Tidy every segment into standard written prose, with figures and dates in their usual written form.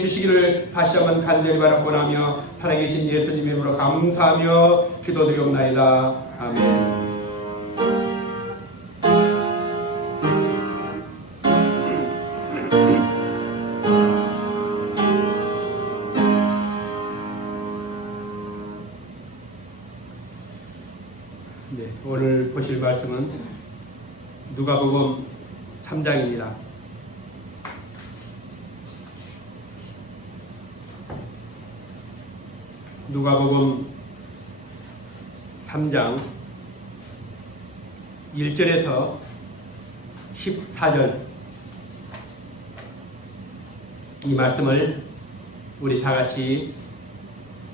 주시기를 다시 한번 간절히 바라보나며 살아계신 예수님 이름으로 감사하며 기도드리옵나이다. 아멘. 네, 오늘 보실 말씀은 누가복음 3장입니다. 누가복음 3장 1절에서 14절 이 말씀을 우리 다같이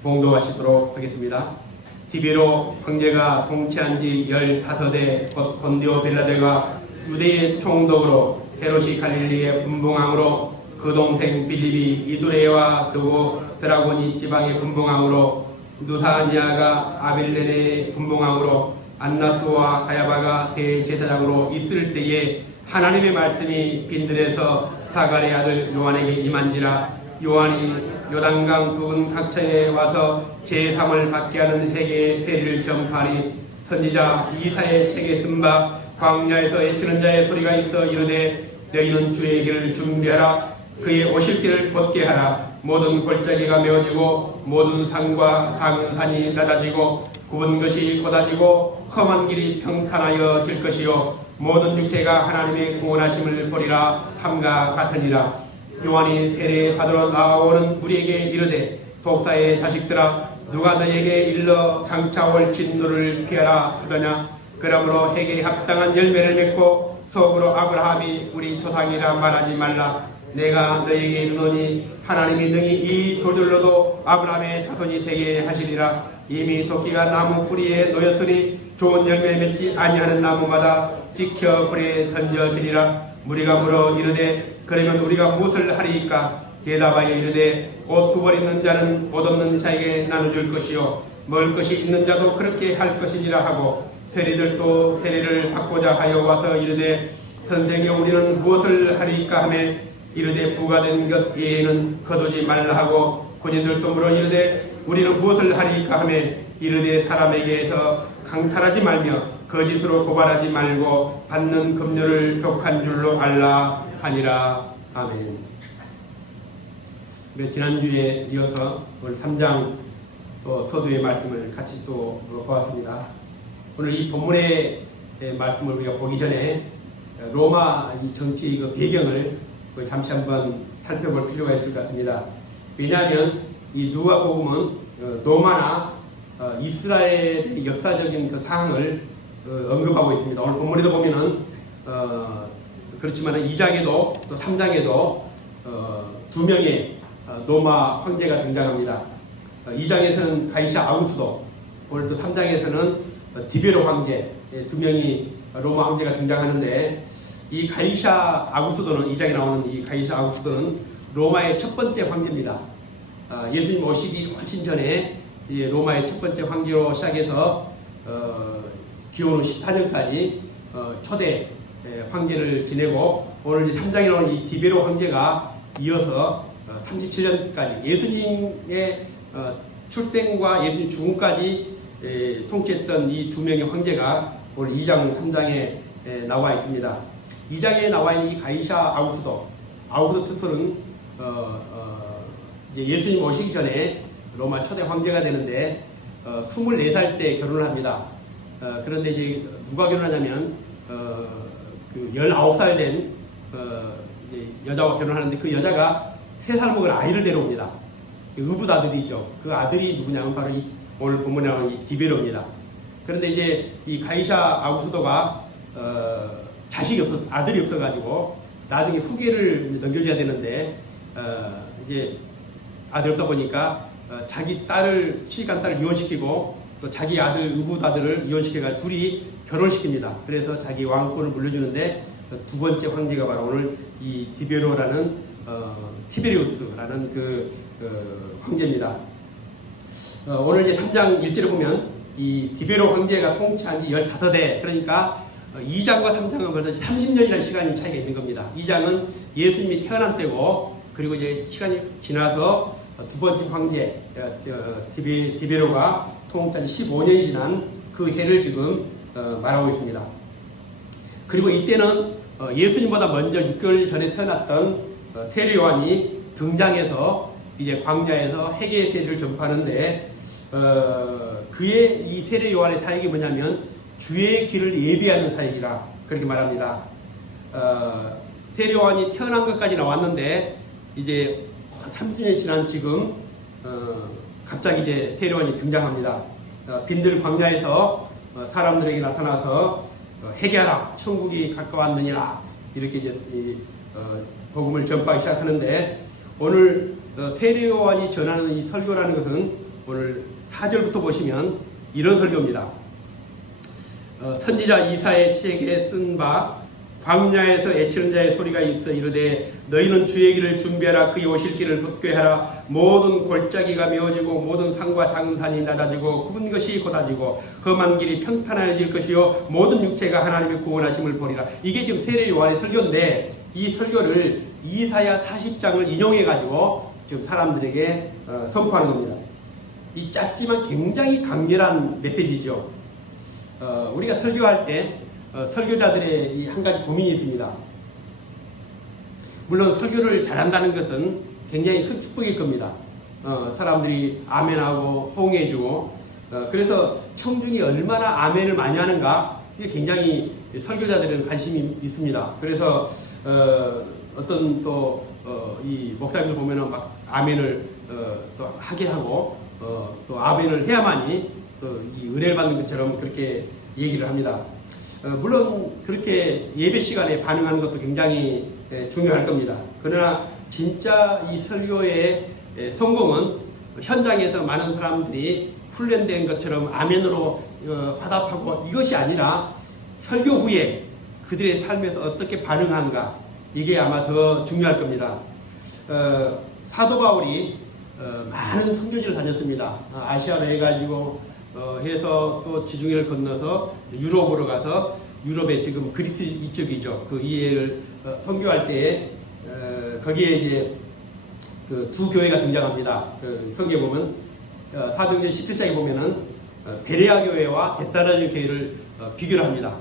봉독하시도록 하겠습니다. 디베로 황제가 통치한 지 15해 곧 본디오 빌라도가 유대의 총독으로 헤롯이 갈릴리의 분봉왕으로 그 동생 빌립이 이두레와 두고 드라고니 지방의 분봉왕으로 누사니아가 아빌레네의 분봉왕으로 안나스와 가야바가 대제사장으로 있을 때에 하나님의 말씀이 빈들에서 사갈의 아들 요한에게 임한지라. 요한이 요단강 부근 각처에 와서 제3을 받게 하는 회개의 세리를 전파하니 선지자 이사의 책에 쓴 바 광야에서 애치는 자의 소리가 있어 이르되 너희는 주의 길을 준비하라. 그의 오실 길을 곧게 하라. 모든 골짜기가 메어지고 모든 산과 작은 산이 낮아지고 굽은 것이 곧아지고 험한 길이 평탄하여질 것이요 모든 육체가 하나님의 구원하심을 보리라 함과 같으니라. 요한이 세례 받으러 나오는 우리에게 이르되 독사의 자식들아 누가 너희에게 일러 장차 올 진노를 피하라 하더냐. 그러므로 회개에 합당한 열매를 맺고 속으로 아브라함이 우리 조상이라 말하지 말라. 내가 너희에게 이르노니 하나님이 능히 이 돌들로도 아브라함의 자손이 되게 하시리라. 이미 도끼가 나무 뿌리에 놓였으니 좋은 열매 맺지 아니하는 나무마다 지켜 불에 던져지리라. 무리가 물어 이르되 그러면 우리가 무엇을 하리이까? 대답하여 이르되 옷 두 벌 있는 자는 옷 없는 자에게 나눠줄 것이요 먹을 것이 있는 자도 그렇게 할 것이니라 하고 세리들도 세례를 받고자 하여 와서 이르되 선생여 우리는 무엇을 하리이까 하매 이르되 부과된 것 외에는 거두지 말라 하고 군인들도 물어 이르되 우리는 무엇을 하리이까 하매 이르되 사람에게서 강탈하지 말며 거짓으로 고발하지 말고 받는 급료를 족한 줄로 알라 하니라. 아멘. 지난주에 이어서 오늘 3장 또 서두의 말씀을 같이 또 보았습니다. 오늘 이 본문의 말씀을 우리가 보기 전에 로마 정치 그 배경을 잠시 한번 살펴볼 필요가 있을 것 같습니다. 왜냐하면 이 누가복음은 로마나 이스라엘의 역사적인 그 상황을 언급하고 있습니다. 오늘 본문에도 보면은 그렇지만 2장에도 또 3장에도 두 명의 로마 황제가 등장합니다. 2장에서는 가이사 아우구스도, 오늘 또 3장에서는 디베로 황제 두 명이 로마 황제가 등장하는데 이 가이사 아구스도는 2장에 나오는 이 가이사 아구스도는 로마의 첫 번째 황제입니다. 예수님 오시기 훨씬 전에 로마의 첫 번째 황제로 시작해서 기원 14년까지 초대 황제를 지내고 오늘 3장에 나오는 이 디베로 황제가 이어서 37년까지 예수님의 출생과 예수님 죽음까지 통치했던 이 두 명의 황제가 오늘 2장, 3장에 나와 있습니다. 2장에 나와 있는 이 가이사 아우구스투스는 이제 예수님 오시기 전에 로마 초대 황제가 되는데 24살 때 결혼을 합니다. 그런데 이제 누가 결혼하냐면 그 19살 된 여자와 결혼하는데 그 여자가 3살 먹은 아이를 데려옵니다. 의붓 아들이죠. 그 아들이 누구냐면 바로 오늘 본문에 나오는 이 디베로입니다. 그런데 이제 이 가이사 아우구스도가 아들이 없어가지고 나중에 후계를 넘겨줘야 되는데 이제 아들이 없다 보니까 자기 딸을 시집간 딸을 이혼시키고 또 자기 아들 의붓 아들을 이혼시켜가 둘이 결혼시킵니다. 그래서 자기 왕권을 물려주는데 두 번째 황제가 바로 오늘 이 디베로라는 티베리우스라는 그 황제입니다. 오늘 이제 3장 1절을 보면 이 디베로 황제가 통치한 지 15해, 그러니까 2장과 3장은 벌써 30년이라는 시간이 차이가 있는 겁니다. 2장은 예수님이 태어난 때고 그리고 이제 시간이 지나서 두 번째 황제 디베로가 통치한 15년이 지난 그 해를 지금 말하고 있습니다. 그리고 이때는 예수님보다 먼저 6개월 전에 태어났던 세례 요한이 등장해서 이제 광야에서 회개의 세례를 전파하는데 그의 이 세례 요한의 사역이 뭐냐면 주의 길을 예비하는 사역이라 그렇게 말합니다. 세례 요한이 태어난 것까지 나왔는데 이제 30년이 지난 지금 갑자기 이제 세례 요한이 등장합니다. 빈들 광야에서 사람들에게 나타나서 회개하라 천국이 가까웠느니라 이렇게 이제 복음을 전파하기 시작하는데 오늘 세례 요한이 전하는 이 설교라는 것은 오늘 4절부터 보시면 이런 설교입니다. 선지자 이사의 책에 쓴 바 광야에서 애치는 자의 소리가 있어 이르되 너희는 주의 길을 준비하라 그의 오실 길을 굳게 하라 모든 골짜기가 메어지고 모든 산과 작은 산이 낮아지고 굽은 것이 곧아지고 험한 길이 평탄해질 것이요 모든 육체가 하나님의 구원하심을 보리라. 이게 지금 세례 요한의 설교인데 이 설교를 이사야 40장을 인용해 가지고 지금 사람들에게 선포하는 겁니다. 이 짧지만 굉장히 강렬한 메시지죠. 우리가 설교할 때 설교자들의 이 한 가지 고민이 있습니다. 물론 설교를 잘한다는 것은 굉장히 큰 축복일 겁니다. 사람들이 아멘하고 호응해주고 그래서 청중이 얼마나 아멘을 많이 하는가 이게 굉장히 설교자들은 관심이 있습니다. 그래서 어떤 또 이 목사님들 보면은 막 아멘을 또 하게 하고 또 아멘을 해야만이 또 이 은혜를 받는 것처럼 그렇게 얘기를 합니다. 물론 그렇게 예배 시간에 반응하는 것도 굉장히 중요할 겁니다. 그러나 진짜 이 설교의 성공은 현장에서 많은 사람들이 훈련된 것처럼 아멘으로 화답하고 이것이 아니라 설교 후에 그들의 삶에서 어떻게 반응한가 이게 아마 더 중요할 겁니다. 사도 바울이 많은 선교지를 다녔습니다. 아시아로 해가지고 해서 또 지중해를 건너서 유럽으로 가서 유럽에 지금 그리스 이쪽이죠. 그 이해를 선교할 때에 거기에 이제 그 두 교회가 등장합니다. 그 성경에 보면 사도행전 17장에 보면은 베레아 교회와 데살로니가 교회를 비교를 합니다.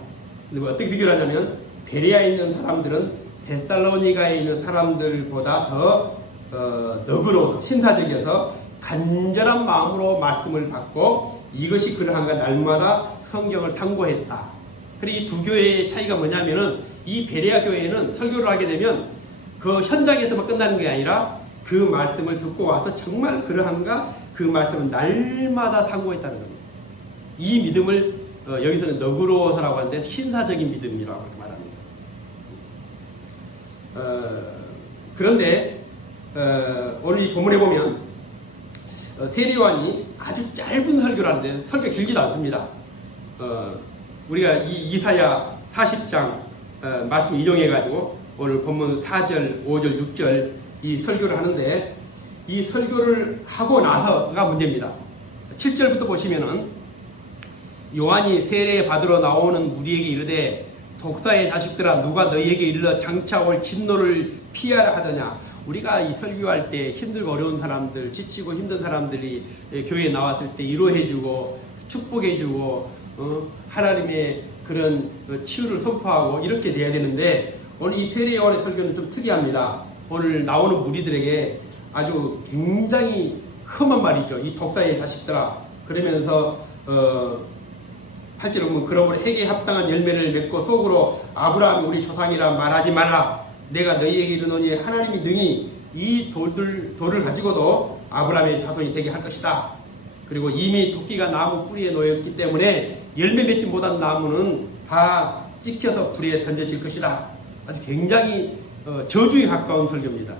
근데 어떻게 비교를 하냐면 베레아에 있는 사람들은 데살로니가에 있는 사람들보다 더 너그러워 신사적이어서 간절한 마음으로 말씀을 받고 이것이 그러한가 날마다 성경을 상고했다. 그리고 이 두 교회의 차이가 뭐냐면은 이 베레아 교회는 설교를 하게 되면 그 현장에서만 끝나는 게 아니라 그 말씀을 듣고 와서 정말 그러한가 그 말씀을 날마다 상고했다는 겁니다. 이 믿음을 여기서는 너그러워서라고 하는데 신사적인 믿음이라고 말합니다. 그런데 오늘 이 본문에 보면 세례 요한이 아주 짧은 설교를 하는데 설교 길지도 않습니다. 우리가 이 이사야 40장 말씀 인용해 가지고 오늘 본문 4절, 5절, 6절 이 설교를 하는데 이 설교를 하고 나서가 문제입니다. 7절부터 보시면은 요한이 세례 받으러 나오는 무리에게 이르되 독사의 자식들아 누가 너희에게 이르러 장차 올 진노를 피하라 하더냐. 우리가 이 설교할 때 힘들고 어려운 사람들, 지치고 힘든 사람들이 교회에 나왔을 때 위로해주고 축복해주고 하나님의 그런 치유를 선포하고 이렇게 돼야 되는데 오늘 이 세례 요한의 설교는 좀 특이합니다. 오늘 나오는 무리들에게 아주 굉장히 험한 말이죠. 이 독사의 자식들아 그러면서 8절에 보면 그러므로 회개에 합당한 열매를 맺고 속으로 아브라함이 우리 조상이라 말하지 말라. 내가 너희에게 이르노니 하나님이 능히 이 돌을 가지고도 아브라함의 자손이 되게 할 것이다. 그리고 이미 토끼가 나무 뿌리에 놓였기 때문에 열매 맺지 못한 나무는 다 찍혀서 불에 던져질 것이다. 아주 굉장히 저주에 가까운 설교입니다.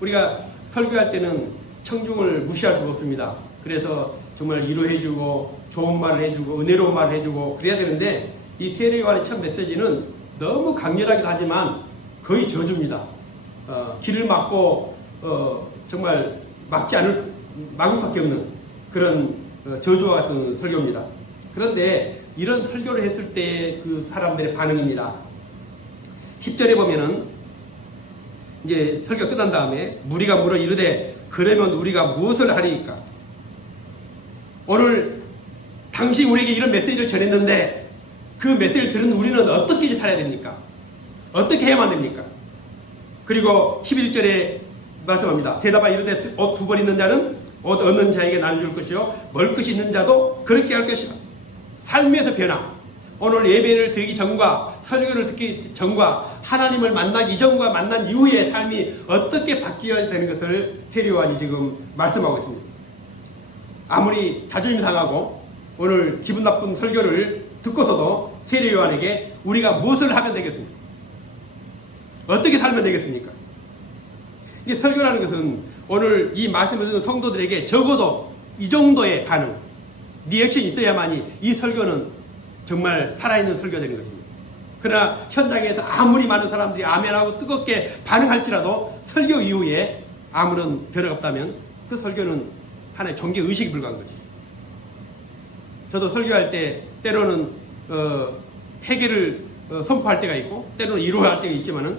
우리가 설교할 때는 청중을 무시할 수 없습니다. 그래서 정말 위로해주고 좋은 말을 해주고 은혜로운 말을 해주고 그래야 되는데 이 세례 요한의 첫 메시지는 너무 강렬하기도 하지만 거의 저주입니다. 길을 막고 정말 막을 수밖에 없는 그런 저주와 같은 설교입니다. 그런데 이런 설교를 했을 때 그 사람들의 반응입니다. 10절에 보면은 이제 설교 끝난 다음에 무리가 물어 이르되 그러면 우리가 무엇을 하리이까? 오늘 당시 우리에게 이런 메시지를 전했는데 그 메시지를 들은 우리는 어떻게 살아야 됩니까? 어떻게 해야만 됩니까? 그리고 11절에 말씀합니다. 대답하여 이르되 옷 두 벌 있는 자는 옷 얻는 자에게 나눠줄 것이요 먹을 것이 있는 자도 그렇게 할 것이다. 삶에서 변화. 오늘 예배를 드리기 전과 설교를 듣기 전과 하나님을 만나기 이전과 만난 이후의 삶이 어떻게 바뀌어야 되는 것을 세례요한이 지금 말씀하고 있습니다. 아무리 자존심 상하고 오늘 기분 나쁜 설교를 듣고서도 세례요한에게 우리가 무엇을 하면 되겠습니까? 어떻게 살면 되겠습니까? 이게 설교라는 것은 오늘 이 말씀을 듣는 성도들에게 적어도 이 정도의 반응, 리액션이 있어야만이 이 설교는 정말 살아있는 설교가 되는 것입니다. 그러나 현장에서 아무리 많은 사람들이 아멘하고 뜨겁게 반응할지라도 설교 이후에 아무런 변화가 없다면 그 설교는 하나의 종교 의식이 불과한 것이죠. 저도 설교할 때 때로는 해결을 선포할 때가 있고 때로는 이루할 때가 있지만은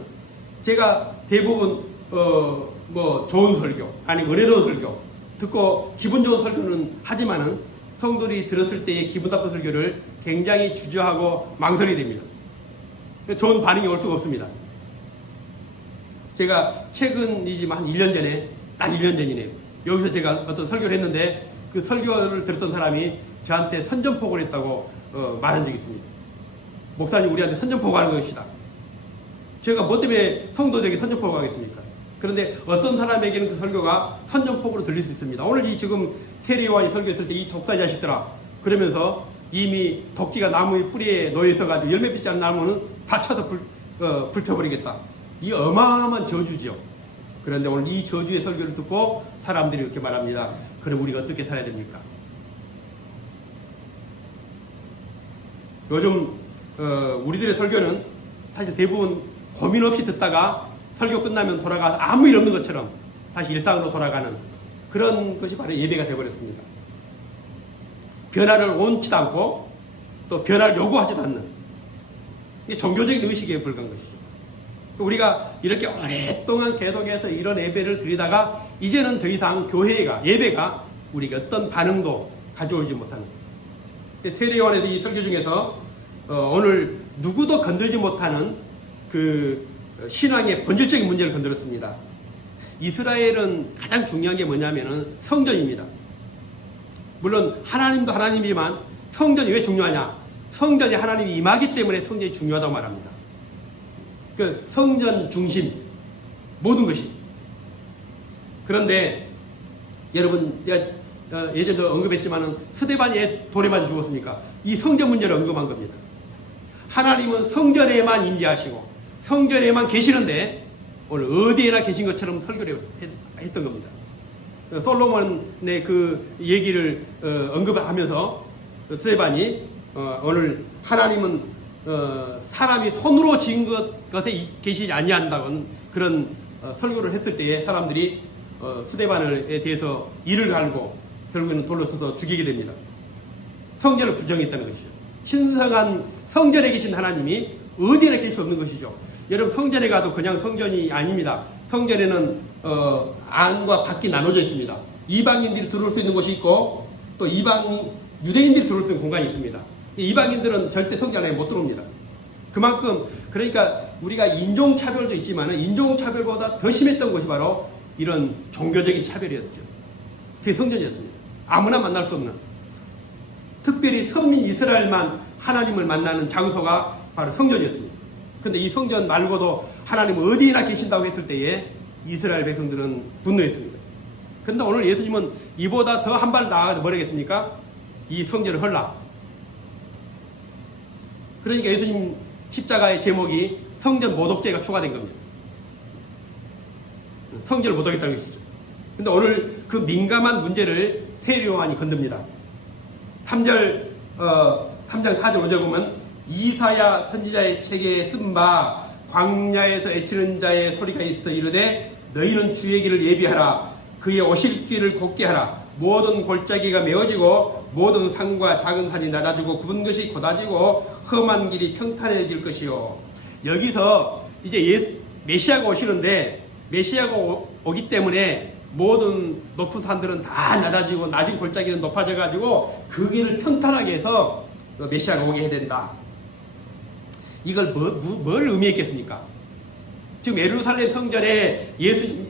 제가 대부분 뭐 좋은 설교 아니 은혜로운 설교 듣고 기분 좋은 설교는 하지만은 성도들이 들었을 때의 기분 나쁜 설교를 굉장히 주저하고 망설이게 됩니다. 좋은 반응이 올 수가 없습니다. 제가 최근이지만 한 1년 전에 딱 1년 전이네요. 여기서 제가 어떤 설교를 했는데 그 설교를 들었던 사람이 저한테 선전포고를 했다고 말한 적이 있습니다. 목사님 우리한테 선전포고 하는 것이다. 제가 뭐 때문에 성도들에게 선전포고를 하겠습니까? 그런데 어떤 사람에게는 그 설교가 선전포고로 들릴 수 있습니다. 오늘 이 지금 세례요한이 설교했을 때 이 독사 자식들아 그러면서 이미 도끼가 나무의 뿌리에 놓여 있어가지고 열매 맺지 않는 나무는 다 쳐서 불태워버리겠다. 이 어마어마한 저주죠. 그런데 오늘 이 저주의 설교를 듣고 사람들이 이렇게 말합니다. 그럼 우리가 어떻게 살아야 됩니까? 요즘 우리들의 설교는 사실 대부분 고민 없이 듣다가 설교 끝나면 돌아가서 아무 일 없는 것처럼 다시 일상으로 돌아가는 그런 것이 바로 예배가 되어버렸습니다. 변화를 원치도 않고 또 변화를 요구하지도 않는 이게 종교적인 의식에 불과한 것이죠. 우리가 이렇게 오랫동안 계속해서 이런 예배를 드리다가 이제는 더 이상 예배가 우리가 어떤 반응도 가져오지 못하는 세례요한에서 이 설교 중에서 오늘 누구도 건들지 못하는 그 신앙의 본질적인 문제를 건드렸습니다. 이스라엘은 가장 중요한 게 뭐냐면은 성전입니다. 물론 하나님도 하나님이지만 성전이 왜 중요하냐? 성전이 하나님이 임하기 때문에 성전이 중요하다고 말합니다. 그 성전 중심 모든 것이. 그런데 여러분 제가 예전에 언급했지만은 스데반이 돌에 맞아 죽었으니까 이 성전 문제를 언급한 겁니다. 하나님은 성전에만 임재하시고 성전에만 계시는데 오늘 어디에나 계신 것처럼 설교를 했던 겁니다. 솔로몬의 그 얘기를 언급하면서 스데반이 오늘 하나님은 사람이 손으로 지은 것에 계시지 아니한다는 그런 설교를 했을 때에 사람들이 스데반에 대해서 이를 갈고 결국에는 돌로 쳐서 죽이게 됩니다. 성전을 부정했다는 것이죠. 신성한 성전에 계신 하나님이 어디에나 계실 수 없는 것이죠. 여러분 성전에 가도 그냥 성전이 아닙니다. 성전에는 안과 밖이 나눠져 있습니다. 이방인들이 들어올 수 있는 곳이 있고 또 유대인들이 들어올 수 있는 공간이 있습니다. 이방인들은 절대 성전 안에 못 들어옵니다. 그만큼 그러니까 우리가 인종차별도 있지만 인종차별보다 더 심했던 것이 바로 이런 종교적인 차별이었죠. 그게 성전이었습니다. 아무나 만날 수 없는 특별히 선민 이스라엘만 하나님을 만나는 장소가 바로 성전이었습니다. 그런데 이 성전 말고도 하나님 어디에나 계신다고 했을 때에 이스라엘 백성들은 분노했습니다. 그런데 오늘 예수님은 이보다 더 한 발 나아가서 뭐라겠습니까? 이 성전을 헐라. 그러니까 예수님 십자가의 제목이 성전 모독죄가 추가된 겁니다. 성전을 모독했다는 것이죠. 근데 오늘 그 민감한 문제를 세례요한이 건듭니다. 3장 4절 5절 보면 이사야 선지자의 책에 쓴 바 광야에서 애치는 자의 소리가 있어 이르되 너희는 주의 길을 예비하라. 그의 오실 길을 곧게 하라. 모든 골짜기가 메어지고 모든 산과 작은 산이 낮아지고 굽은 것이 곧아지고 험한 길이 평탄해질 것이요. 여기서 이제 메시아가 오시는데 메시아가 오기 때문에 모든 높은 산들은 다 낮아지고 낮은 골짜기는 높아져 가지고 그 길을 평탄하게 해서 메시아가 오게 해야 된다. 이걸 뭘 의미했겠습니까? 지금 예루살렘 성전에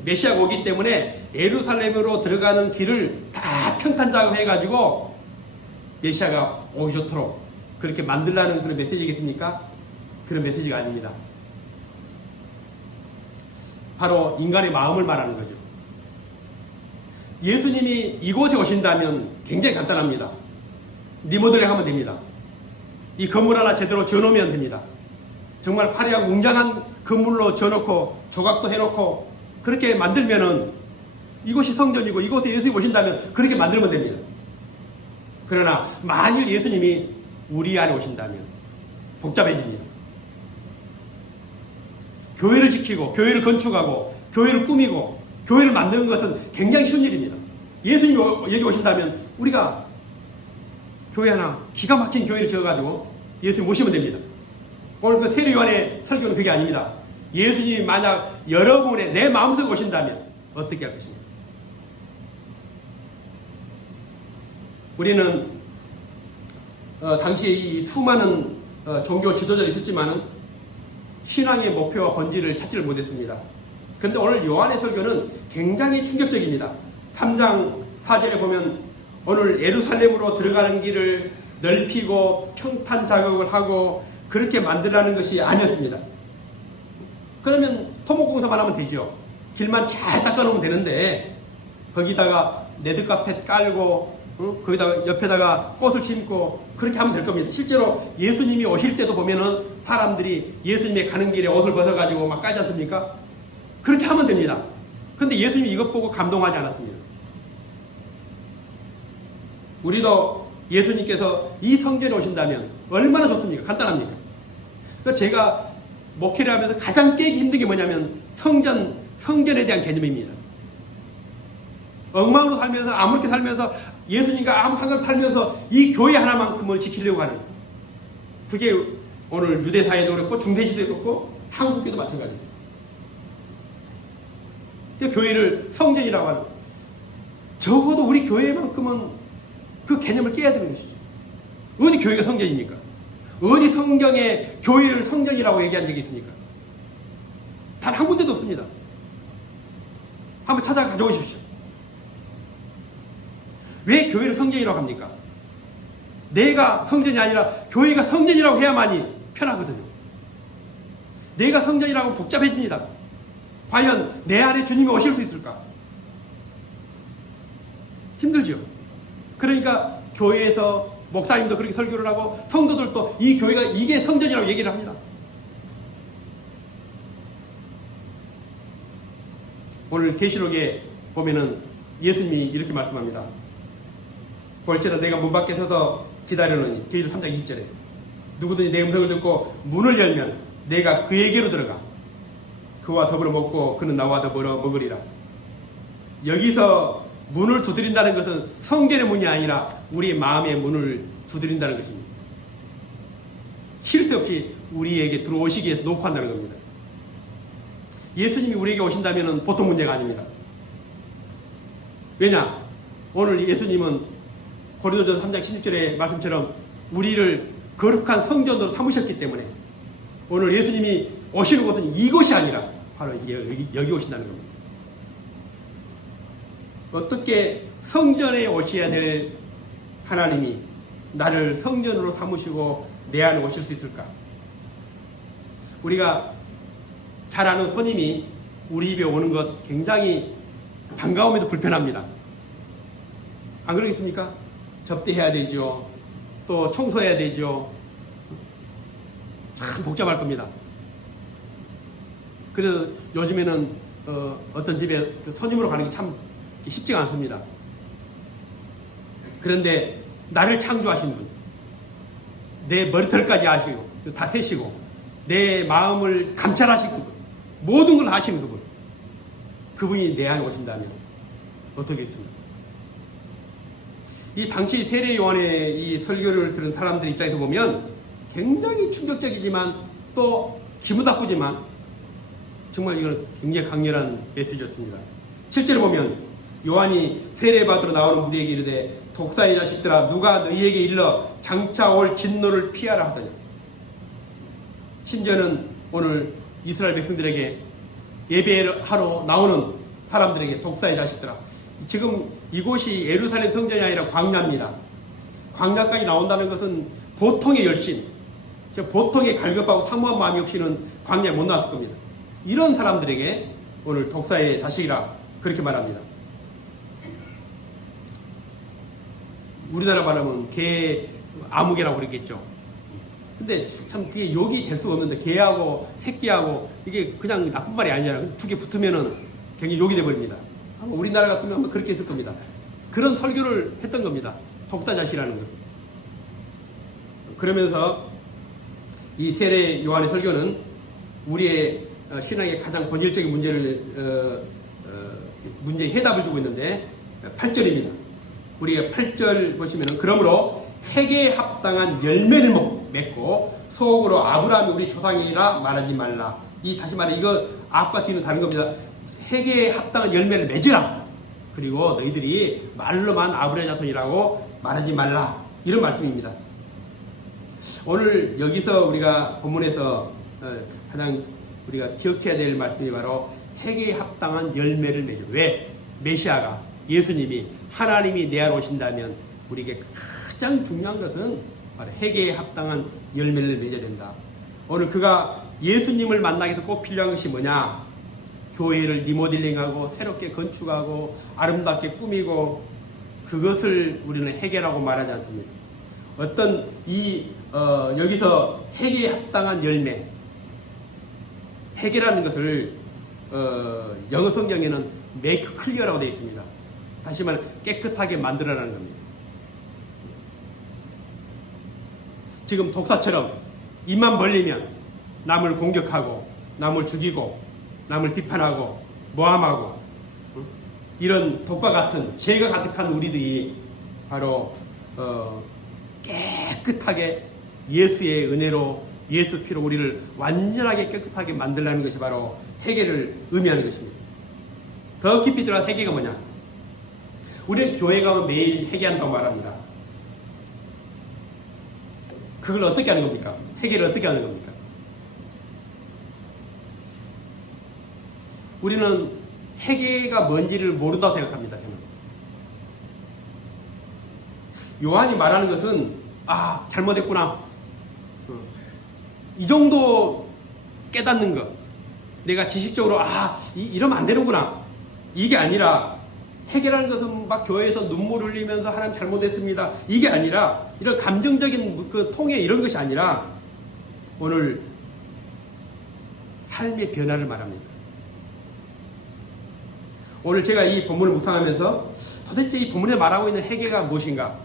메시아가 오기 때문에 예루살렘으로 들어가는 길을 다 평탄 작업해 가지고 메시아가 오기 좋도록 그렇게 만들라는 그런 메시지겠습니까? 그런 메시지가 아닙니다. 바로 인간의 마음을 말하는 거죠. 예수님이 이곳에 오신다면 굉장히 간단합니다. 리모델링 하면 됩니다. 이 건물 하나 제대로 지어놓으면 됩니다. 정말 화려하고 웅장한 건물로 지어놓고 조각도 해놓고 그렇게 만들면은 이곳이 성전이고 이곳에 예수님이 오신다면 그렇게 만들면 됩니다. 그러나 만일 예수님이 우리 안에 오신다면 복잡해집니다. 교회를 지키고 교회를 건축하고 교회를 꾸미고 교회를 만드는 것은 굉장히 쉬운 일입니다. 예수님이 여기 오신다면 우리가 교회 하나 기가 막힌 교회를 지어가지고 예수님 모시면 됩니다. 오늘 그 세례요한의 설교는 그게 아닙니다. 예수님이 만약 여러분의 내 마음속에 오신다면 어떻게 할 것입니까? 우리는 당시에 이 수많은 종교 지도자들이 있었지만은 신앙의 목표와 본질을 찾지를 못했습니다. 그런데 오늘 요한의 설교는 굉장히 충격적입니다. 3장 4절에 보면 오늘 예루살렘으로 들어가는 길을 넓히고 평탄 작업을 하고 그렇게 만들라는 것이 아니었습니다. 그러면 토목공사만 하면 되죠. 길만 잘 닦아놓으면 되는데 거기다가 레드카펫 깔고 거기다가 옆에다가 꽃을 심고 그렇게 하면 될 겁니다. 실제로 예수님이 오실 때도 보면은 사람들이 예수님의 가는 길에 옷을 벗어가지고 막 깔지 않습니까? 그렇게 하면 됩니다. 근데 예수님이 이것 보고 감동하지 않았습니다. 우리도 예수님께서 이 성전에 오신다면 얼마나 좋습니까? 간단합니까? 그러니까 제가 목회를 하면서 가장 깨기 힘든 게 뭐냐면 성전에 대한 개념입니다. 엉망으로 살면서 아무렇게 살면서 예수님과 아무 상관없이 살면서 이 교회 하나만큼을 지키려고 하는 그게 오늘 유대사회도 그렇고 중세시대도 그렇고 한국교도 마찬가지입니다. 교회를 성전이라고 하는 적어도 우리 교회만큼은 그 개념을 깨야 되는 것이죠. 어디 교회가 성전입니까? 어디 성경에 교회를 성전이라고 얘기한 적이 있습니까? 단 한 군데도 없습니다. 한번 찾아 가져오십시오. 왜 교회를 성전이라고 합니까? 내가 성전이 아니라 교회가 성전이라고 해야만이 편하거든요. 내가 성전이라고 복잡해집니다. 과연 내 안에 주님이 오실 수 있을까? 힘들죠. 그러니까 교회에서 목사님도 그렇게 설교를 하고 성도들도 이 교회가 이게 성전이라고 얘기를 합니다. 오늘 계시록에 보면은 예수님이 이렇게 말씀합니다. 볼지라 내가 문 밖에 서서 기다리노니 계시록 3장 20절에 누구든지 내 음성을 듣고 문을 열면 내가 그에게로 들어가 그와 더불어 먹고 그는 나와 더불어 먹으리라. 여기서 문을 두드린다는 것은 성전의 문이 아니라 우리 마음의 문을 두드린다는 것입니다. 쉴 새 없이 우리에게 들어오시기 위해서 노력한다는 겁니다. 예수님이 우리에게 오신다면 보통 문제가 아닙니다. 왜냐? 오늘 예수님은 고린도전서 3장 16절의 말씀처럼 우리를 거룩한 성전으로 삼으셨기 때문에 오늘 예수님이 오시는 곳은 이곳이 아니라 바로 여기 오신다는 겁니다. 어떻게 성전에 오셔야 될 하나님이 나를 성전으로 삼으시고 내 안에 오실 수 있을까? 우리가 잘 아는 손님이 우리 집에 오는 것 굉장히 반가움에도 불편합니다. 안 그러겠습니까? 접대해야 되죠. 또 청소해야 되죠. 참 복잡할 겁니다. 그래서 요즘에는 어떤 집에 손님으로 가는 게 참 쉽지가 않습니다. 그런데 나를 창조하신 분, 내 머리털까지 아시고 다 세시고 내 마음을 감찰하시는 분, 모든 걸 아시는 그분, 그분이 내 안에 오신다면 어떻게 했습니까? 이 당시 세례 요한의 이 설교를 들은 사람들 입장에서 보면 굉장히 충격적이지만 또 기분 나쁘지만 정말 이건 굉장히 강렬한 메시지였습니다. 실제로 보면 요한이 세례받으러 나오는 무리에게 이르되 독사의 자식들아 누가 너희에게 일러 장차 올 진노를 피하라 하더냐. 심지어는 오늘 이스라엘 백성들에게 예배하러 나오는 사람들에게 독사의 자식들아, 지금 이곳이 예루살렘 성전이 아니라 광야입니다. 광야까지 나온다는 것은 보통의 열심, 보통의 갈급하고 사모한 마음이 없이는 광야에 못 나왔을 겁니다. 이런 사람들에게 오늘 독사의 자식이라 그렇게 말합니다. 우리나라 말하면 개 아무개라고 그랬겠죠. 근데 참 그게 욕이 될 수가 없는데, 개하고 새끼하고 이게 그냥 나쁜 말이 아니잖아요. 두 개 붙으면은 굉장히 욕이 돼버립니다. 우리나라 같으면 그렇게 했을 겁니다. 그런 설교를 했던 겁니다. 독사자식이라는 것은. 그러면서 이 세례 요한의 설교는 우리의 신앙의 가장 본질적인 문제에 해답을 주고 있는데 8절입니다. 우리가 8절 보시면은 그러므로 회개에 합당한 열매를 맺고 속으로 아브라함이 우리 조상이라 말하지 말라. 이 다시 말해 이거 앞과 뒤는 다른 겁니다. 회개에 합당한 열매를 맺으라. 그리고 너희들이 말로만 아브라함 자손이라고 말하지 말라. 이런 말씀입니다. 오늘 여기서 우리가 본문에서 가장 우리가 기억해야 될 말씀이 바로 회개에 합당한 열매를 맺으라. 왜? 메시아가 예수님이 하나님이 내 안에 오신다면 우리에게 가장 중요한 것은 바로 회개에 합당한 열매를 맺어야 된다. 오늘 그가 예수님을 만나기 위해서 꼭 필요한 것이 뭐냐? 교회를 리모델링하고 새롭게 건축하고 아름답게 꾸미고, 그것을 우리는 회개라고 말하지 않습니다. 어떤 여기서 회개에 합당한 열매, 회개라는 것을 영어 성경에는 make clear라고 되어 있습니다. 다시 말해 깨끗하게 만들어라는 겁니다. 지금 독사처럼 입만 벌리면 남을 공격하고 남을 죽이고 남을 비판하고 모함하고 이런 독과 같은 죄가 가득한 우리들이 바로 깨끗하게 예수의 은혜로 예수 피로 우리를 완전하게 깨끗하게 만들라는 것이 바로 회개를 의미하는 것입니다. 더 깊이 들어가 회개가 뭐냐? 우리는 교회 가면 매일 회개한다고 말합니다. 그걸 어떻게 하는 겁니까? 회개를 어떻게 하는 겁니까? 우리는 회개가 뭔지를 모른다고 생각합니다. 저는. 요한이 말하는 것은 잘못했구나. 이 정도 깨닫는 것. 내가 지식적으로 이러면 안 되는구나. 이게 아니라 회개라는 것은 막 교회에서 눈물 흘리면서 하나님 잘못했습니다. 이게 아니라 이런 감정적인 그 통해 이런 것이 아니라 오늘 삶의 변화를 말합니다. 오늘 제가 이 본문을 묵상하면서 도대체 이 본문에 말하고 있는 회개가 무엇인가?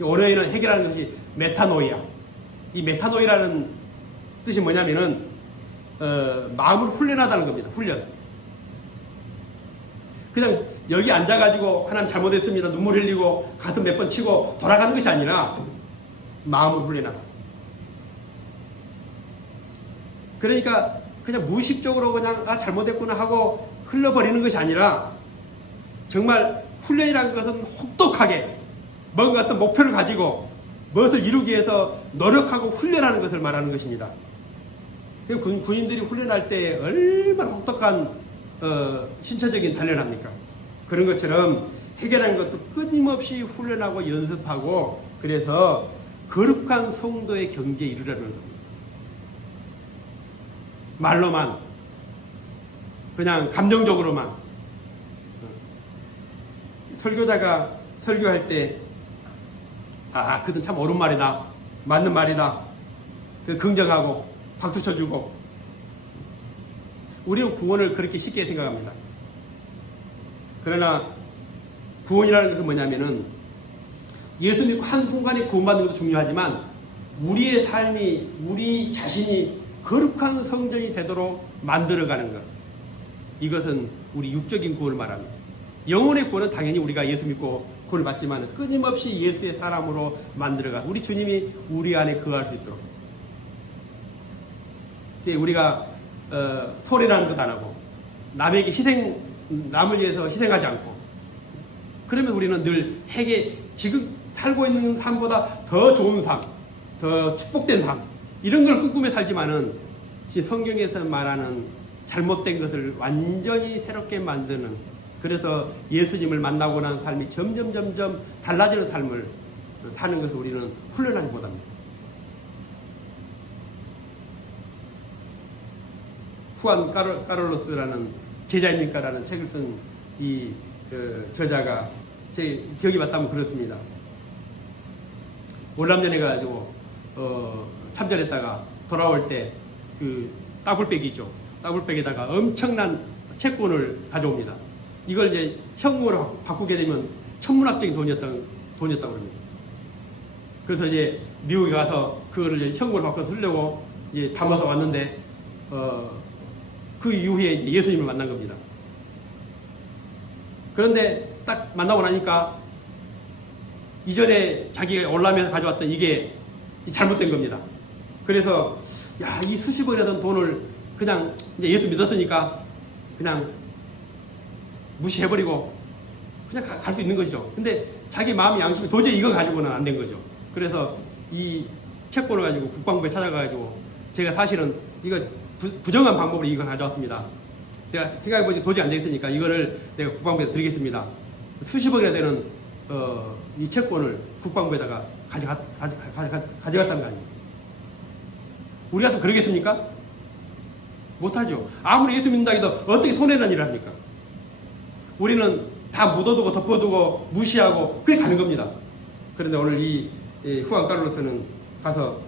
원어에는 회개라는 것이 메타노이아. 이 메타노이라는 뜻이 뭐냐면은 마음을 훈련하다는 겁니다. 훈련. 그냥 여기 앉아가지고 하나님 잘못했습니다. 눈물 흘리고 가슴 몇 번 치고 돌아가는 것이 아니라 마음을 훈련하다. 그러니까 그냥 무의식적으로 그냥 잘못했구나 하고 흘러버리는 것이 아니라 정말 훈련이라는 것은 혹독하게 뭔가 어떤 목표를 가지고 무엇을 이루기 위해서 노력하고 훈련하는 것을 말하는 것입니다. 군인들이 훈련할 때 얼마나 혹독한 신체적인 단련합니까? 그런 것처럼 회개라는 것도 끊임없이 훈련하고 연습하고 그래서 거룩한 성도의 경지에 이르려는 겁니다. 말로만 그냥 감정적으로만 설교자가 설교할 때 그건 참 옳은 말이다. 맞는 말이다. 긍정하고 박수 쳐주고 우리는 구원을 그렇게 쉽게 생각합니다. 그러나 구원이라는 것은 뭐냐면은 예수 믿고 한순간에 구원받는 것도 중요하지만 우리의 삶이 우리 자신이 거룩한 성전이 되도록 만들어가는 것, 이것은 우리 육적인 구원을 말합니다. 영혼의 구원은 당연히 우리가 예수 믿고 구원을 받지만 끊임없이 예수의 사람으로 만들어가 우리 주님이 우리 안에 거할 수 있도록. 우리가 손해라는 것 안 하고 남에게 남을 위해서 희생하지 않고 그러면 우리는 늘 지금 살고 있는 삶보다 더 좋은 삶, 더 축복된 삶 이런 걸 꿈꾸며 살지만은 성경에서 말하는 잘못된 것을 완전히 새롭게 만드는 그래서 예수님을 만나고 난 삶이 점점 달라지는 삶을 사는 것을 우리는 훈련하지 못합니다. 후안 까를로스라는 제자입니까라는 책을 쓴 이 저자가 제 기억이 맞다면 그렇습니다. 월남전에 가지고 참전했다가 돌아올 때 그 따블백이 있죠. 따블백에다가 엄청난 채권을 가져옵니다. 이걸 이제 현금으로 바꾸게 되면 천문학적인 돈이었다고 합니다. 그래서 이제 미국에 가서 그거를 이제 현금으로 바꿔서 쓰려고 이제 담아서 왔는데 그 이후에 이제 예수님을 만난 겁니다. 그런데 딱 만나고 나니까 이전에 자기가 월남에서 가져왔던 이게 잘못된 겁니다. 그래서 이 수십억이라던 돈을 그냥 이제 예수 믿었으니까 그냥 무시해버리고 그냥 갈 수 있는 거죠. 근데 자기 마음의 양심이 도저히 이거 가지고는 안 된 거죠. 그래서 이 채권을 가지고 국방부에 찾아가가지고 제가 사실은 이거 부정한 방법으로 이걸 가져왔습니다. 내가 생각해보니 도저히 안 되겠으니까 이거를 내가 국방부에 드리겠습니다. 수십억이나 되는 이 채권을 국방부에다가 가져갔다는 거 아닙니까? 우리가 또 그러겠습니까? 못하죠. 아무리 예수 믿는다 해도 어떻게 손해난 일을 합니까? 우리는 다 묻어두고 덮어두고 무시하고 그게 가는 겁니다. 그런데 오늘 이 후안 카를로스는 가서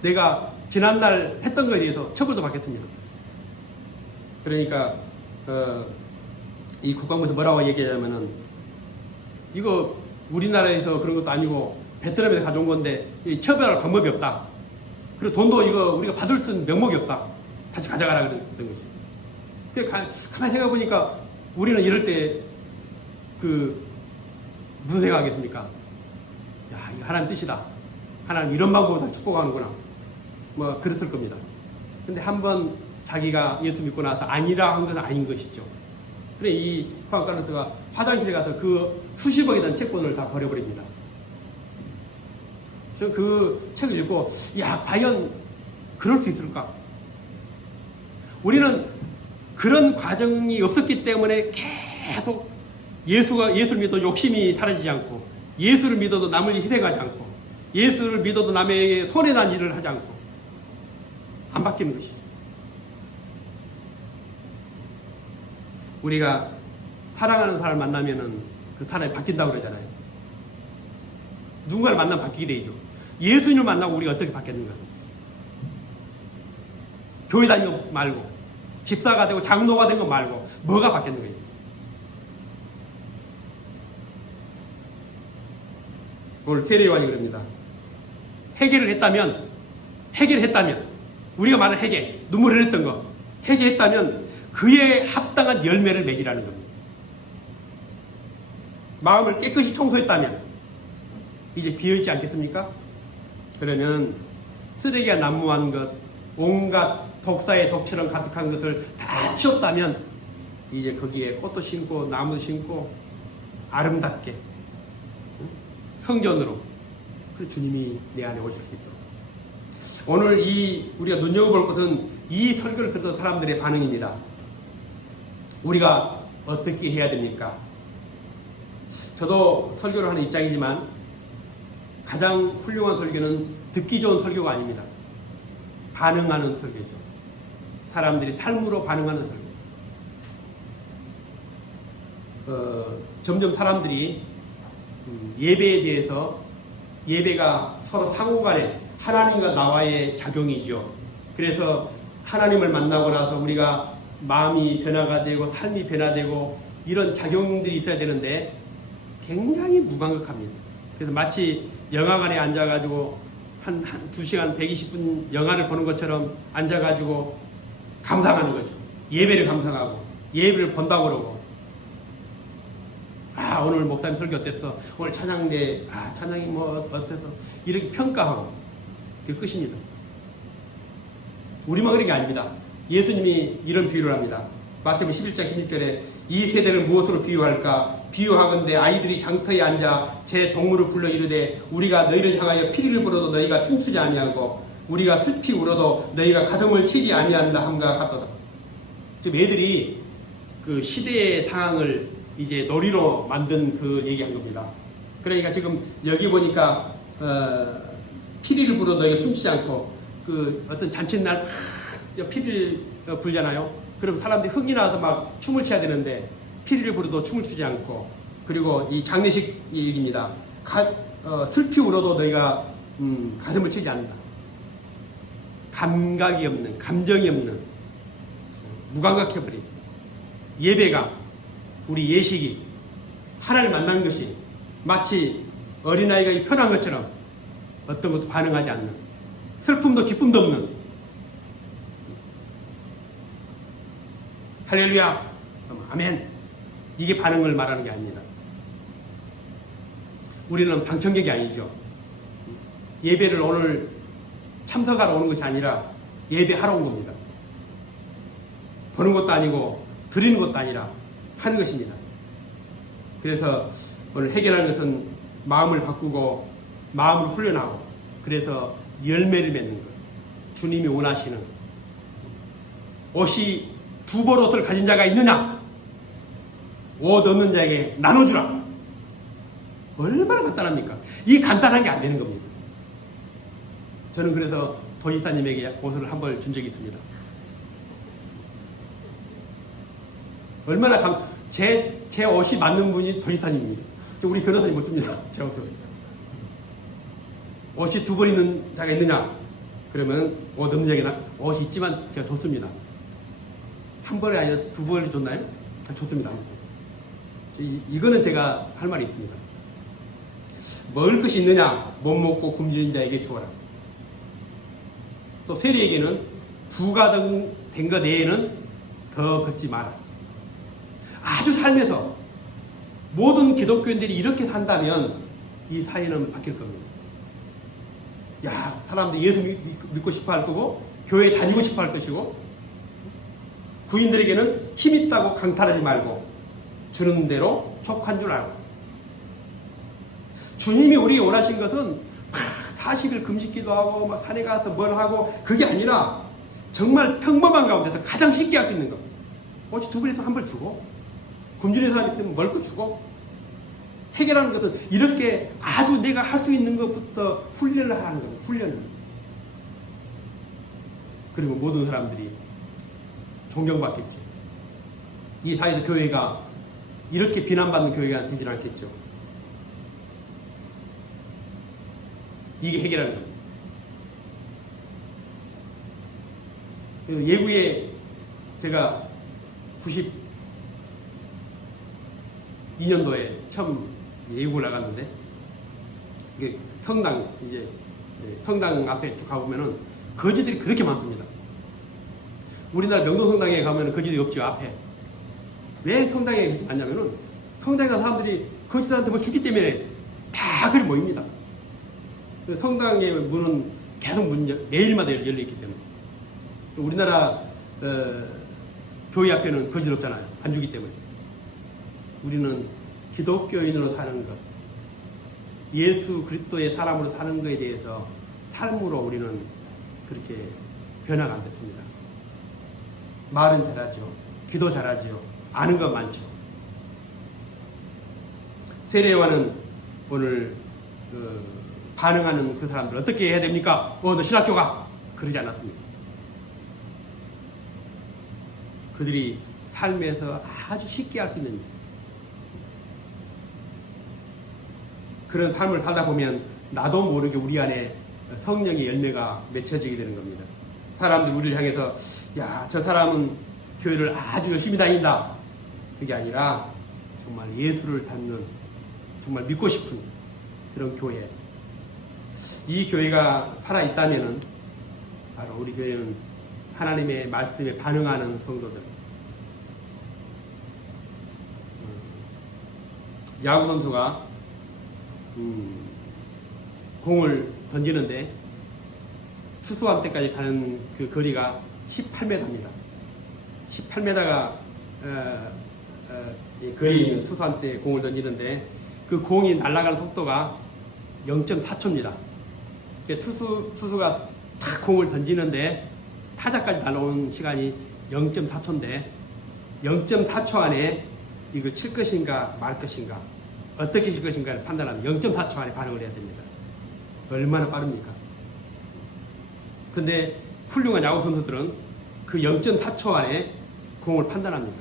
내가 지난날 했던 거에 대해서 처벌도 받겠습니다. 그러니까 이 국방부에서 뭐라고 얘기하냐면은 이거 우리나라에서 그런 것도 아니고 베트남에서 가져온 건데 처벌할 방법이 없다. 그리고 돈도 이거 우리가 받을 수 있는 명목이 없다. 다시 가져가라 그랬던 거죠. 가만히 생각해보니까 우리는 이럴 때 무슨 생각하겠습니까? 이거 하나님 뜻이다. 하나님 이런 방법으로 축복하는구나. 뭐 그랬을 겁니다. 근데 한번 자기가 예수 믿고 나서 아니라 한 것은 아닌 것이죠. 그래 이 후안 카를로스가 화장실에 가서 그 수십억이라는 채권을 다 버려버립니다. 저는 그 책을 읽고 과연 그럴 수 있을까? 우리는 그런 과정이 없었기 때문에 계속 예수를 믿어도 욕심이 사라지지 않고 예수를 믿어도 남을 희생하지 않고 예수를 믿어도 남에게 손해난 일을 하지 않고 안 바뀌는 것이죠. 우리가 사랑하는 사람을 만나면은 그 사람이 바뀐다고 그러잖아요. 누군가를 만나면 바뀌게 되죠. 예수님을 만나고 우리가 어떻게 바뀌었는가? 교회 다니는 거 말고 집사가 되고 장로가 된 거 말고 뭐가 바뀌었는 거예요? 오늘 세례요한이 그럽니다. 해결했다면 우리가 말하는 해결, 눈물을 흘렸던 거 해결했다면 그에 합당한 열매를 맺으라는 겁니다. 마음을 깨끗이 청소했다면 이제 비어있지 않겠습니까? 그러면 쓰레기가 난무한 것, 온갖 독사의 독처럼 가득한 것을 다 치웠다면 이제 거기에 꽃도 심고 나무도 심고 아름답게 성전으로 주님이 내 안에 오실 수 있도록. 오늘 우리가 눈여겨볼 것은 이 설교를 듣던 사람들의 반응입니다. 우리가 어떻게 해야 됩니까? 저도 설교를 하는 입장이지만 가장 훌륭한 설교는 듣기 좋은 설교가 아닙니다. 반응하는 설교죠. 사람들이 삶으로 반응하는 설교. 점점 사람들이 예배에 대해서 예배가 서로 상호간에 하나님과 나와의 작용이죠. 그래서 하나님을 만나고 나서 우리가 마음이 변화가 되고 삶이 변화되고 이런 작용들이 있어야 되는데 굉장히 무감각합니다. 그래서 마치 영화관에 앉아가지고 한 2시간 120분 영화를 보는 것처럼 앉아가지고 감상하는 거죠. 예배를 감상하고 예배를 본다고 그러고 오늘 목사님 설교 어땠어? 오늘 찬양대 찬양이 뭐 어때서? 이렇게 평가하고 그게 끝입니다. 우리만 그런 게 아닙니다. 예수님이 이런 비유를 합니다. 마태복음 11장 16절에 이 세대를 무엇으로 비유할까? 비유하건대 아이들이 장터에 앉아 제 동물을 불러 이르되 우리가 너희를 향하여 피리를 불어도 너희가 춤추지 아니하고 우리가 슬피 울어도 너희가 가슴을 치지 아니한다 함과 같도다. 지금 애들이 그 시대의 상황을 이제 놀이로 만든 그 얘기한 겁니다. 그러니까 지금 여기 보니까 피리를 불어도 너희가 춤추지 않고 그 어떤 잔칫날 피리를 불잖아요. 그럼 사람들이 흥이 나서 막 춤을 춰야 되는데 피리를 부르도 춤을 추지 않고, 그리고 이 장례식 얘기입니다. 슬피 울어도 너희가 가슴을 치지 않는다. 감각이 없는, 감정이 없는, 무감각해버린 예배가, 우리 예식이 하나를 만난 것이 마치 어린아이가 편한 것처럼 어떤 것도 반응하지 않는, 슬픔도 기쁨도 없는, 할렐루야, 아멘, 이게 반응을 말하는 게 아닙니다. 우리는 방청객이 아니죠. 예배를 오늘 참석하러 오는 것이 아니라 예배하러 온 겁니다. 보는 것도 아니고 드리는 것도 아니라 하는 것입니다. 그래서 오늘 해결하는 것은 마음을 바꾸고 마음을 훈련하고, 그래서 열매를 맺는 것, 주님이 원하시는, 옷이 두 벌 옷을 가진 자가 있느냐? 옷 없는 자에게 나눠주라. 얼마나 간단합니까? 이 간단한 게 안 되는 겁니다. 저는 그래서 도지사님에게 옷을 한 벌 준 적이 있습니다. 얼마나 제 옷이 맞는 분이 도지사님입니다. 우리 변호사님 못 줍니다. 제 옷을. 옷이 두 벌 있는 자가 있느냐? 그러면 옷 없는 자에게 옷이 있지만 제가 줬습니다. 한 벌이 아니라 두 벌이 줬나요? 줬습니다. 이거는 제가 할 말이 있습니다. 먹을 것이 있느냐? 못 먹고 굶주린 자에게 주어라. 또 세리에게는 부가된 것 외에는 더 걷지 마라. 아주 삶에서 모든 기독교인들이 이렇게 산다면 이 사회는 바뀔 겁니다. 야, 사람들이 예수 믿고 싶어 할 거고, 교회에 다니고 싶어 할 것이고, 부인들에게는 힘 있다고 강탈하지 말고 주는 대로 족한 줄 알고, 주님이 우리에게 원하신 것은 사식을 금식기도 하고 막 산에 가서 뭘 하고, 그게 아니라 정말 평범한 가운데서 가장 쉽게 할 수 있는 것. 어찌 두 분이서 한 벌 주고, 굶주린 사람이 있으면 먹을 거 주고, 해결하는 것은 이렇게 아주 내가 할 수 있는 것부터 훈련을 하는 겁니다. 훈련을. 그리고 모든 사람들이 존경받겠죠. 이 사회에서 교회가 이렇게 비난받는 교회가 되지 않겠죠. 이게 해결하는 겁니다. 예구에 제가 92년도에 처음 예구를 나갔는데, 이게 성당 앞에 쭉 가보면은 거지들이 그렇게 많습니다. 우리나라 명동성당에 가면 거지들이 없죠, 앞에. 왜 성당에 많냐면은, 성당에 간 사람들이 거지들한테 뭐 죽기 때문에 다 그리 모입니다. 성당의 문은 계속 매일마다 열려있기 때문에. 또 우리나라 교회 앞에는 거짓 없잖아요. 안 주기 때문에. 우리는 기독교인으로 사는 것, 예수 그리스도의 사람으로 사는 것에 대해서 삶으로 우리는 그렇게 변화가 안 됐습니다. 말은 잘하죠. 기도 잘하죠. 아는 건 많죠. 세례와는 오늘 반응하는 그 사람들 어떻게 해야 됩니까? 너 신학교 가! 그러지 않았습니다. 그들이 삶에서 아주 쉽게 할 수 있는 그런 삶을 살다 보면 나도 모르게 우리 안에 성령의 열매가 맺혀지게 되는 겁니다. 사람들이 우리를 향해서 야, 저 사람은 교회를 아주 열심히 다닌다. 그게 아니라 정말 예수를 닮는, 정말 믿고 싶은 그런 교회. 이 교회가 살아있다면은 바로 우리 교회는 하나님의 말씀에 반응하는 성도들. 야구 선수가 공을 던지는데 수수함 때까지 가는 그 거리가 18m입니다. 18m가 거리 있는 투수한테 공을 던지는데 그 공이 날아가는 속도가 0.4초입니다. 투수가 탁 공을 던지는데 타자까지 날아오는 시간이 0.4초인데 0.4초 안에 이걸 칠 것인가 말 것인가 어떻게 칠 것인가를 판단하면 0.4초 안에 반응을 해야 됩니다. 얼마나 빠릅니까? 근데 훌륭한 야구 선수들은 그 0.4초 안에 공을 판단합니다.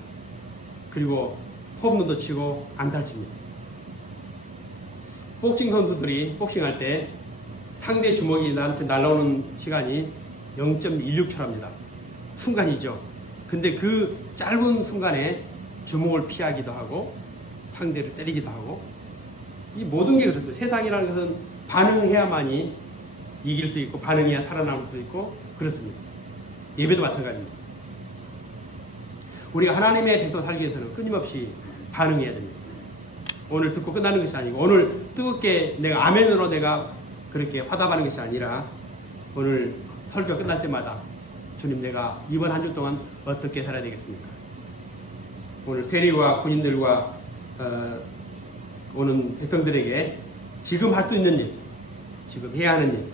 그리고 홈런도 치고 안타를 칩니다. 복싱 선수들이 복싱할 때 상대 주먹이 나한테 날아오는 시간이 0.16초랍니다. 순간이죠. 근데 그 짧은 순간에 주먹을 피하기도 하고 상대를 때리기도 하고 이 모든 게 그렇습니다. 세상이라는 것은 반응해야만이 이길 수 있고 반응해야 살아남을 수 있고 그렇습니다. 예배도 마찬가지입니다. 우리가 하나님의 백성 살기 위해서는 끊임없이 반응해야 됩니다. 오늘 듣고 끝나는 것이 아니고 오늘 뜨겁게 내가 아멘으로 내가 그렇게 화답하는 것이 아니라 오늘 설교 끝날 때마다 주님 내가 이번 한 주 동안 어떻게 살아야 되겠습니까? 오늘 세리와 군인들과 오는 백성들에게 지금 할 수 있는 일, 지금 해야 하는 일,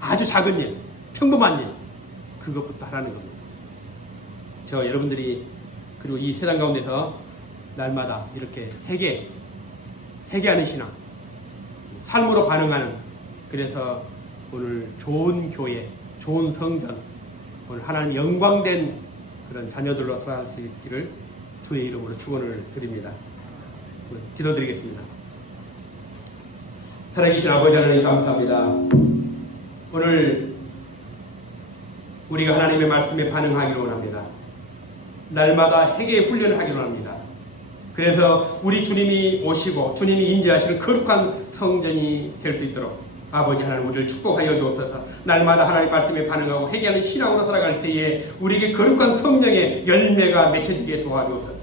아주 작은 일, 평범한 일 그것부터 하라는 겁니다. 저 여러분들이 그리고 이 세상 가운데서 날마다 이렇게 회개하는 신앙, 삶으로 반응하는 그래서 오늘 좋은 교회, 좋은 성전, 오늘 하나님 영광된 그런 자녀들로 살아갈 수 있기를 주의 이름으로 축원을 드립니다. 기도드리겠습니다. 살아계신 아버지 하나님 감사합니다. 오늘 우리가 하나님의 말씀에 반응하기로 원합니다. 날마다 회개의 훈련을 하기로 합니다. 그래서 우리 주님이 오시고 주님이 인지하시는 거룩한 성전이 될 수 있도록 아버지 하나님 우리를 축복하여 주옵소서. 날마다 하나님 말씀에 반응하고 회개하는 신앙으로 살아갈 때에 우리에게 거룩한 성령의 열매가 맺혀지게 도와주옵소서.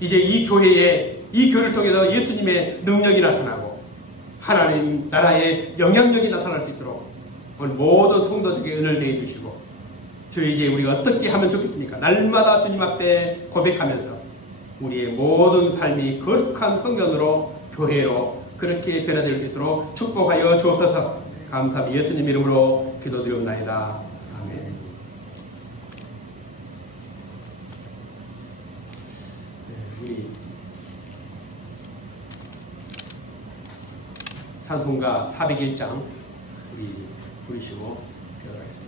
이제 이 교회를 통해서 예수님의 능력이 나타나고 하나님 나라의 영향력이 나타날 수 있도록 오늘 모든 성도들에게 은혜를 대해 주시고 주여 이제 우리가 어떻게 하면 좋겠습니까? 날마다 주님 앞에 고백하면서 우리의 모든 삶이 거룩한 성전으로 교회로 그렇게 변화될 수 있도록 축복하여 주옵소서. 감사합니다. 예수님 이름으로 기도드리옵나이다. 아멘. 우리 찬송가 401장 우리 부르시고 배워가겠습니다.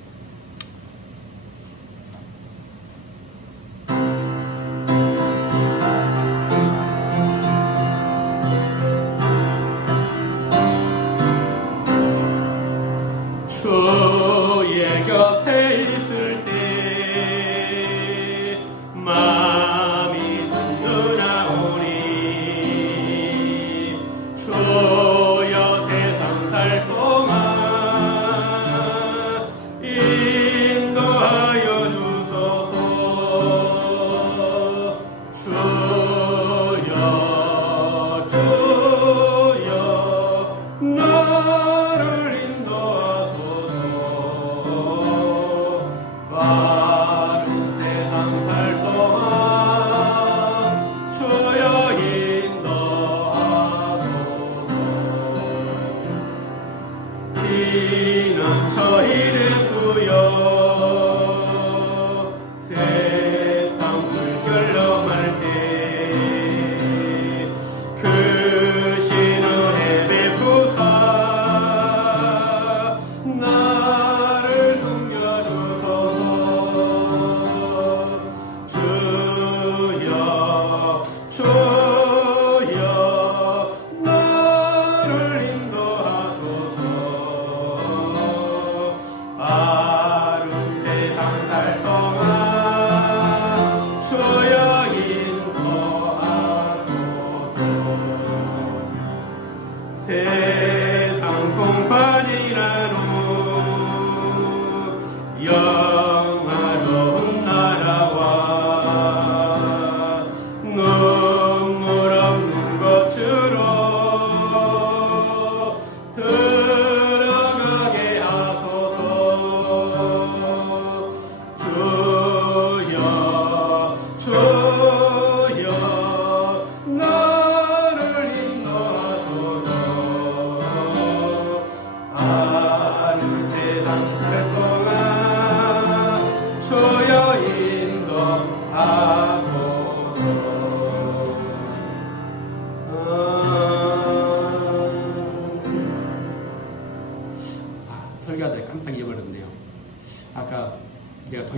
주의 곁에 있을 때 마음이 든든하오니 주여 세상 살 동안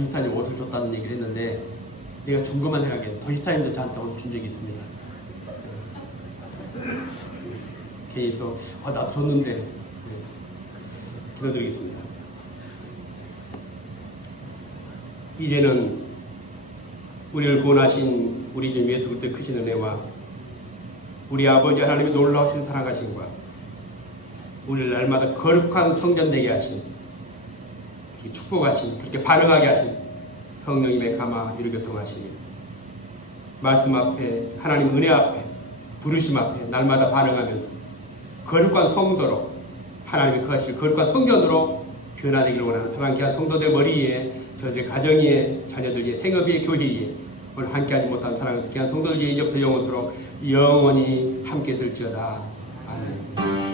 더히스타님 옷을 줬다는 얘기를 했는데 내가 준 것만 생각해. 더히스타님도 저한테 옷 준 적이 있습니다. 괜히 또 나도 줬는데 기도드리겠습니다. 이제는 우리를 구원하신 우리 주 예수 그리스도의 크신 은혜와 우리 아버지 하나님의 놀라우신 사랑하심과 우리를 날마다 거룩한 성전 되게 하신 축복하신 그렇게 반응하게 하신 성령님의 감화 이루교통하시니 말씀 앞에 하나님 은혜 앞에 부르심 앞에 날마다 반응하면서 거룩한 성도로 하나님이 거하실 거룩한 성전으로 변화되기를 원하는 사랑 귀한 성도들 머리에 저희들 가정위에 자녀들 위에 생업위에 교회 위에 오늘 함께하지 못한 사랑하는 귀한 성도들 위에 이제부터 영원토록 영원히 함께 있을지어다. 아멘.